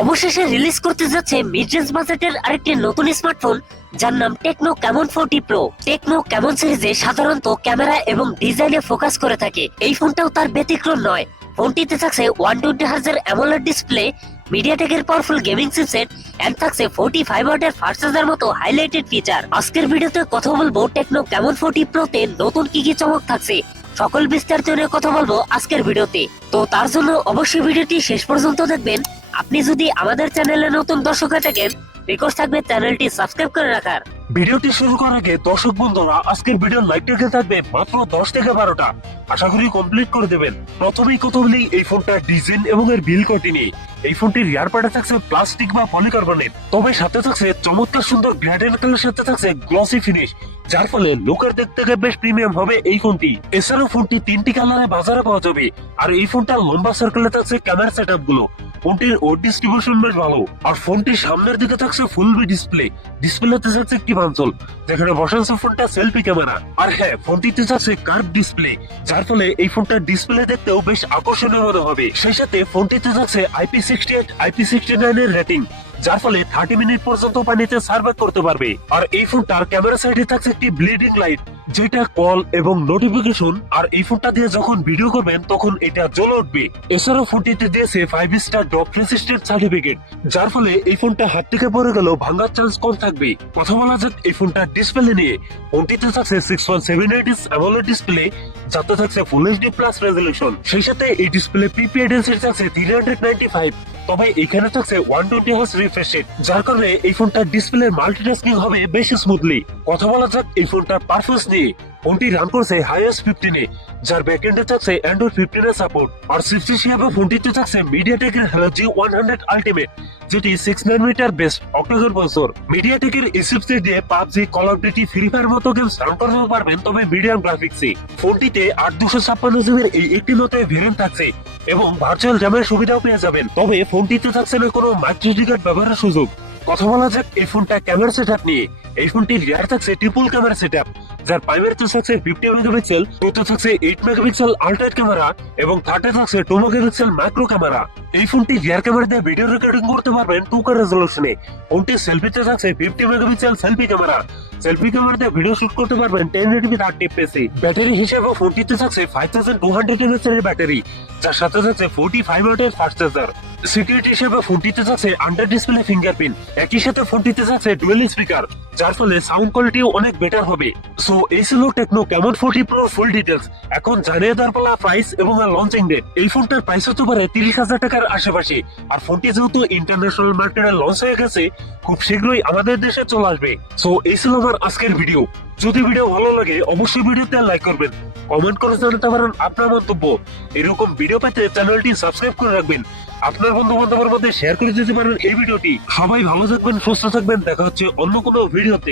অবশেষে রিলিজ করতে যাচ্ছে মিড রেঞ্জ বাজেটের আরেকটি নতুন স্মার্টফোন, যার নাম techno Camon 40 pro. Techno Camon সিরিজে সাধারণত ক্যামেরা এবং ডিজাইনে ফোকাস করে থাকে, এই ফোনটাও তার ব্যতিক্রম নয়। ফোনটিতে থাকছে 120 হার্জের অ্যামোলেড ডিসপ্লে, মিডিয়াটেকের পাওয়ারফুল গেমিং চিপসেট এন্ড থাকছে 45 ওয়াটের ফাস্ট চার্জার মতো হাইলাইটেড ফিচার। আজকের ভিডিওতে কথা বলবো টেকনো ক্যামন 40 প্রোতে নতুন কি কি চমক থাকছে, সকল বিস্তারিত নিয়ে কথা বলবো আজকের ভিডিওতে। তো তার জন্য অবশ্যই ভিডিওটি শেষ পর্যন্ত দেখবেন। আপনি যদি আমাদের চ্যানেলে নতুন দর্শক হয়ে থাকেন, রিকোয়েস্ট থাকবে চ্যানেলটি সাবস্ক্রাইব করে রাখার। ভিডিওটি শুরু করার আগে দর্শক বন্ধুরা, আজকের ভিডিওর লাইক রেখে থাকবে মাত্র 10 থেকে 12টা, আশা করি কমপ্লিট করে দেবেন। প্রথমেই কথা বলি এই ফোনটার ডিজাইন এবং এর বিল্ড কোয়ালিটি নিয়ে। এই ফোনটির রিয়ার পার্টে থাকছে প্লাস্টিক বা পলিকার্বনেট, তবে সাথে থাকছে চমৎকার সুন্দর গ্ল্যাডেন কালার, সাথে থাকছে গ্লসি ফিনিশ, যার ফলে লুকের দেখতে বেশ প্রিমিয়াম হবে এই ফোনটি। এছাড়াও ফোনটি 3টি কালারে বাজারে পাওয়া যাবে, আর এই ফোনটার লম্বা সার্কেলে থাকছে ক্যামেরা সেটআপ গুলো। ফোনটির ওয়েট ডিস্ট্রিবিউশন বেশ ভালো, আর ফোনটির সামনের দিকে থাকছে ফুল ডিসপ্লে। ডিসপ্লেতে থাকছে একটি পাঞ্চল, যেখানে বসানো ফোনটা সেলফি ক্যামেরা। আর হ্যাঁ, ফোনটিতে থাকছে কার্ভ ডিসপ্লে, যার ফলে এই ফোনটার ডিসপ্লে দেখতেও বেশ আকর্ষণীয় মনে হবে। সেই সাথে ফোনটিতে থাকছে IP68 IP69 এর রেটিং, যার ফলে 30 মিনিট পর্যন্ত পানিতে সার্ভাইভ করতে পারবে। আর এই ফোনটার ক্যামেরা সাইডে থাকছে একটি ব্লিডিং লাইট, যেটা কল এবং নোটিফিকেশন, আর এই ফোনটা দিয়ে যখন ভিডিও করবেন তখন এটা জ্বলে উঠবে। এছাড়াও ফোনটিতে দিয়েছে 5 স্টার ড্রপ রেসিস্ট্যান্ট সার্টিফিকেট, যার ফলে এই ফোনটা হাত থেকে পড়ে গেলেও ভাঙার চান্স কম থাকবে। কথা বলা যাক এই ফোনটার ডিসপ্লে নিয়ে। ফোনটিতে থাকছে 6.78 ইঞ্চ অ্যামোলেড ডিসপ্লে, যাতে থাকছে ফুল এইচডি প্লাস রেজলিউশন। সেই সাথে এই ডিসপ্লে পিপিআই ডেনসিটি থাকছে 395, তবে এখানে থাকছে 120 হার্জ রিফ্রেশ রেট, যার কারণে এই ফোনটার ডিসপ্লে মাল্টিটাস্কিং হবে বেশ স্মুথলি। কথা বলা যাক এই ফোনটার পারফরম্যান্স নিয়ে। ফোনটি রান করছে হাইএস 15-এ, যার ব্যাকএন্ডে থাকছে অ্যান্ড্রয়েড 15 এর সাপোর্ট। আর চিপসেট হিসেবে ফোনটিতে থাকছে মিডিয়াটেকের Helio G100 আলটিমেট, যেটি 6 ন্যানোমিটার বেস্ট অক্টাকোর প্রসেসর। মিডিয়াটেকের এই চিপসেট দিয়ে PUBG, call of duty, free fire মতো গেমস রান করতে পারবেন, তবে মিডিয়াম গ্রাফিক্সে। ফোনটিতে 8256 জিবির এই একটি মতো ভেরিয়েন্ট থাকছে এবং ভার্চুয়াল র্যামের সুবিধাও পেয়ে যাবেন, তবে ফোনটিতে থাকছে না কোনো মাইক্রো SD কার্ড ব্যবহারের সুযোগ। কথা বলা যাক এই ফোনটা ক্যামেরা সেটআপ নিয়ে। এই ফোনটির রিয়ার থাকছে ট্রিপল ক্যামেরা সেটআপ, যার প্রাইমারিতে থাকছে 50 মেগাপিক্সেল, প্রোতে থাকছে 8 মেগাপিক্সেল আল্ট্রাইট ক্যামেরা এবং থার্ডে থাকছে 2 মেগাপিক্সেল ম্যাক্রো ক্যামেরা। এই ফোনটি রিয়ার ক্যামেরা দিয়ে ভিডিও রেকর্ডিং করতে পারবেন 2K রেজলিউশনে। ফোনটির সেলফিতে থাকছে 50 megapixel selfie camera, selfie camera দিয়ে ভিডিও শুট করতে পারবেন 1080p 30 fps। ব্যাটারি হিসেবে ফোনটিতে থাকছে 5200 mAh এর ব্যাটারি, যার সাথে থাকছে 45 ওয়াটের ফাস্ট চার্জার। সিকিউরিটি হিসেবে ফোনটিতে থাকছে আন্ডার ডিসপ্লে ফিঙ্গারপ্রিন্ট, একই সাথে ফোনটিতে থাকছে ডুয়েল স্পিকার, যার ফলে সাউন্ড কোয়ালিটিও অনেক বেটার হবে। সো এই ছিল techno Camon 40 pro full details. এখন জানিয়ে দেওয়ার পালা প্রাইস এবং লঞ্চিং ডেট। এই ফোনটার প্রাইস হতে পারে 30,000 টাকার আশেপাশে, আর ফোনটি যেহেতু ইন্টারন্যাশনাল মার্কেটে লঞ্চ হয়ে গেছে, খুব শীঘ্রই আমাদের দেশে চলে আসবে। সো এই ছিল আমার আজকের ভিডিও। যদি ভিডিও ভালো লাগে অবশ্যই ভিডিওতে লাইক করবেন, কমেন্ট করে জানাতে পারেন আপনার মন্তব্য। এরকম ভিডিও পেতে চ্যানেলটি সাবস্ক্রাইব করে রাখবেন, আপনার বন্ধু বান্ধবের মধ্যে শেয়ার করে দিতে পারেন এই ভিডিওটি। সবাই ভালো থাকবেন, সুস্থ থাকবেন, দেখা হচ্ছে অন্য কোনো ভিডিওতে।